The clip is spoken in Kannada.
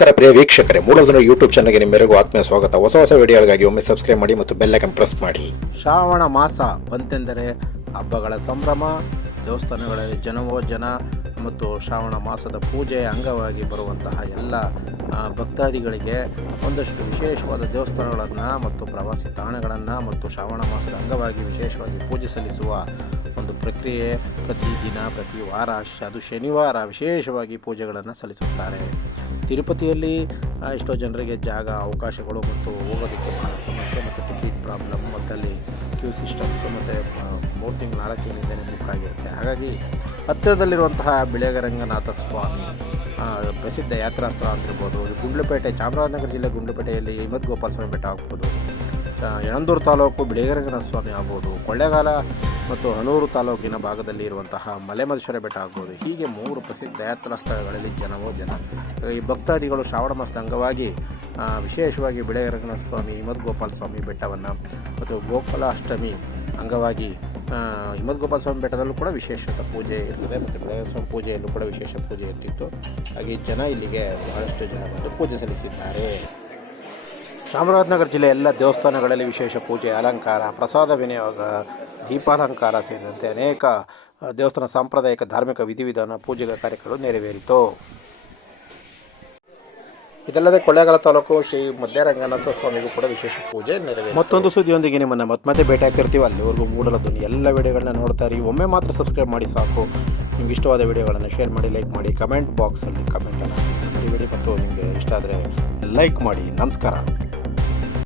ನಮಸ್ಕಾರ ಪ್ರಿಯ ವೀಕ್ಷಕರೇ ಮೂಡಲ್ದನ ಯೂಟ್ಯೂಬ್ ಚಾನಲ್ಗೆ ನಿಮ್ಮೆಲ್ಲರಿಗೂ ಆತ್ಮೀಯ ಸ್ವಾಗತ. ಹೊಸ ಹೊಸ ವಿಡಿಯೋಗಳಿಗಾಗಿ ಒಮ್ಮೆ ಸಬ್ಸ್ಕ್ರೈಬ್ ಮಾಡಿ ಮತ್ತು ಬೆಲ್ ಐಕನ್ ಪ್ರೆಸ್ ಮಾಡಿ. ಶ್ರಾವಣ ಮಾಸ ಬಂತೆಂದರೆ ಹಬ್ಬಗಳ ಸಂಭ್ರಮ, ದೇವಸ್ಥಾನಗಳಲ್ಲಿ ಜನವೋ ಜನ ಮತ್ತು ಶ್ರಾವಣ ಮಾಸದ ಪೂಜೆಯ ಅಂಗವಾಗಿ ಬರುವಂತಹ ಎಲ್ಲ ಭಕ್ತಾದಿಗಳಿಗೆ ಒಂದಷ್ಟು ವಿಶೇಷವಾದ ದೇವಸ್ಥಾನಗಳನ್ನು ಮತ್ತು ಪ್ರವಾಸಿ ತಾಣಗಳನ್ನು ಮತ್ತು ಶ್ರಾವಣ ಮಾಸದ ಅಂಗವಾಗಿ ವಿಶೇಷವಾಗಿ ಪೂಜೆ ಸಲ್ಲಿಸುವ ಒಂದು ಪ್ರಕ್ರಿಯೆ ಪ್ರತಿ ದಿನ, ಪ್ರತಿ ವಾರ ಅದು ಶನಿವಾರ ವಿಶೇಷವಾಗಿ ಪೂಜೆಗಳನ್ನು ಸಲ್ಲಿಸುತ್ತಾರೆ. ತಿರುಪತಿಯಲ್ಲಿ ಎಷ್ಟೋ ಜನರಿಗೆ ಜಾಗ, ಅವಕಾಶಗಳು ಮತ್ತು ಹೋಗೋದಕ್ಕೆ ಬಹಳ ಸಮಸ್ಯೆ ಮತ್ತು ಟಿಕೆಟ್ ಪ್ರಾಬ್ಲಮ್ ಕ್ಯೂ ಸಿಸ್ಟಮ್ಸು ಮತ್ತು ಮೂರು ತಿಂಗಳು ನಾಲ್ಕು ತಿಂಗಳಿಂದಲೇ ಬುಕ್ ಆಗಿರುತ್ತೆ. ಹಾಗಾಗಿ ಹತ್ತಿರದಲ್ಲಿರುವಂತಹ ಬಿಳೆಗರಂಗನಾಥ ಸ್ವಾಮಿ ಪ್ರಸಿದ್ಧ ಯಾತ್ರಾ ಸ್ಥಳ ಅಂತಿರ್ಬೋದು ಗುಂಡ್ಲುಪೇಟೆ, ಚಾಮರಾಜನಗರ ಜಿಲ್ಲೆ ಗುಂಡ್ಲುಪೇಟೆಯಲ್ಲಿ ಹಿಮದ್ ಗೋಪಾಲ ಸ್ವಾಮಿ ಬೆಟ್ಟ ಆಗ್ಬೋದು. ಆ, ಯಳಂದೂರು ತಾಲೂಕು ಬಿಳಿಗರಂಗನ ಸ್ವಾಮಿ ಆಗ್ಬೋದು ಕೊಳ್ಳೇಗಾಲ ಮತ್ತು ಹನೂರು ತಾಲೂಕಿನ ಭಾಗದಲ್ಲಿ ಇರುವಂತಹ ಮಲೆಮಹದೇಶ್ವರ ಬೆಟ್ಟ ಆಗ್ಬೋದು. ಹೀಗೆ ಮೂರು ಪ್ರಸಿದ್ಧ ಯಾತ್ರಾ ಸ್ಥಳಗಳಲ್ಲಿ ಜನವೋ ಜನ. ಈ ಭಕ್ತಾದಿಗಳು ಶ್ರಾವಣ ಮಾಸದ ಅಂಗವಾಗಿ ವಿಶೇಷವಾಗಿ ಬಿಳೆಗರಂಗನಾಥ ಸ್ವಾಮಿ ಹಿಮದ್ ಗೋಪಾಲ ಸ್ವಾಮಿ ಬೆಟ್ಟವನ್ನು ಮತ್ತು ಗೋಕುಲ ಅಷ್ಟಮಿ ಅಂಗವಾಗಿ ಹಿಮದ್ ಗೋಪಾಲ ಸ್ವಾಮಿ ಬೆಟ್ಟದಲ್ಲೂ ಕೂಡ ವಿಶೇಷ ಪೂಜೆ ಇರ್ತದೆ ಮತ್ತು ಬಿಳೆಗರ ಸ್ವಾಮಿ ಪೂಜೆಯಲ್ಲೂ ಕೂಡ ವಿಶೇಷ ಪೂಜೆ ಇರ್ತಿತ್ತು. ಹಾಗೆ ಜನ ಇಲ್ಲಿಗೆ ಬಹಳಷ್ಟು ಜನ ಬಂದು ಪೂಜೆ ಸಲ್ಲಿಸಿದ್ದಾರೆ. ಚಾಮರಾಜನಗರ ಜಿಲ್ಲೆ ಎಲ್ಲ ದೇವಸ್ಥಾನಗಳಲ್ಲಿ ವಿಶೇಷ ಪೂಜೆ, ಅಲಂಕಾರ, ಪ್ರಸಾದ ವಿನಿಯೋಗ, ದೀಪಾಲಂಕಾರ ಸೇರಿದಂತೆ ಅನೇಕ ದೇವಸ್ಥಾನ ಸಾಂಪ್ರದಾಯಿಕ ಧಾರ್ಮಿಕ ವಿಧಿವಿಧಾನ ಪೂಜೆಗಳ ಕಾರ್ಯಗಳು ನೆರವೇರಿತು. ಇದಲ್ಲದೆ ಕೊಳ್ಳೇಗಾಲ ತಾಲೂಕು ಶ್ರೀ ಮಧ್ಯರಂಗನಾಥ ಸ್ವಾಮಿಗೂ ಕೂಡ ವಿಶೇಷ ಪೂಜೆ ನೆರವೇರಿ ಮತ್ತೊಂದು ಸುದ್ದಿಯೊಂದಿಗೆ ನಿಮ್ಮನ್ನು ಮತ್ತೆ ಮತ್ತೆ ಭೇಟಿ ಆಗ್ತಿರ್ತೀವಿ ಅಲ್ಲಿವರೆಗೂ ಮೂಡಲ ಧ್ವನಿ ಎಲ್ಲ ವಿಡಿಯೋಗಳನ್ನ ನೋಡ್ತಾ ಇರಿ. ಒಮ್ಮೆ ಮಾತ್ರ ಸಬ್ಸ್ಕ್ರೈಬ್ ಮಾಡಿ ಸಾಕು. ನಿಮ್ಗೆ ಇಷ್ಟವಾದ ವಿಡಿಯೋಗಳನ್ನು ಶೇರ್ ಮಾಡಿ, ಲೈಕ್ ಮಾಡಿ, ಕಮೆಂಟ್ ಬಾಕ್ಸಲ್ಲಿ ಕಮೆಂಟನ್ನು ಮತ್ತು ನಿಮಗೆ ಇಷ್ಟ ಆದರೆ ಲೈಕ್ ಮಾಡಿ. ನಮಸ್ಕಾರ.